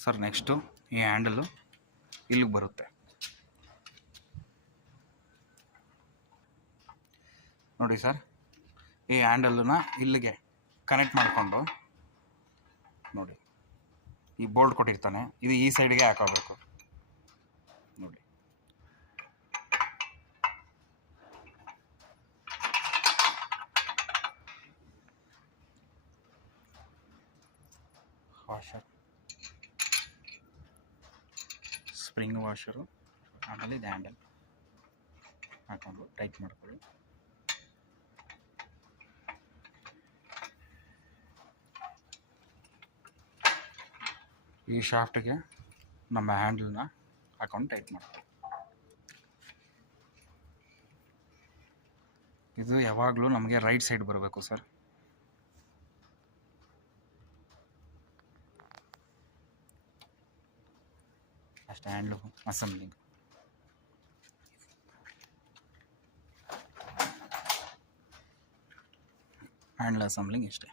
Sir next ಈ handle ಇಲ್ಲಿಗೆ ಬರುತ್ತೆ ನೋಡಿ ಸರ್. ಈ ಹ್ಯಾಂಡಲನ್ನ ಇಲ್ಲಿಗೆ ಕನೆಕ್ಟ್ ಮಾಡಿಕೊಂಡು ನೋಡಿ, ಈ ಬೋಲ್ಟ್ ಕೊಟ್ಟಿರ್ತಾನೆ, ಇದು ಈ ಸೈಡ್ಗೆ ಹಾಕೋಬೇಕು ನೋಡಿ. ವಾಷರ್, ಸ್ಪ್ರಿಂಗ್ ವಾಷರು, ಆಮೇಲೆ ಇದು ಹ್ಯಾಂಡಲ್ ಹಾಕೊಂಡು ಟೈಟ್ ಮಾಡ್ಕೊಳ್ಳಿ. ಈ ಶಾಫ್ಟ್ಗೆ ನಮ್ಮ ಹ್ಯಾಂಡಲ್ನ ಹಾಕೊಂಡು ಟೈಟ್ ಮಾಡ್ಕೊಳ್ಳಿ. ಇದು ಯಾವಾಗಲೂ ನಮಗೆ ರೈಟ್ ಸೈಡ್ ಬರಬೇಕು ಸರ್. ಅಷ್ಟೇ ಹ್ಯಾಂಡ್ಲು ಅಸೆಂಬ್ಲಿಂಗ್. ಹ್ಯಾಂಡ್ಲ್ ಅಸೆಂಬ್ಲಿಂಗ್ ಇಷ್ಟೇ.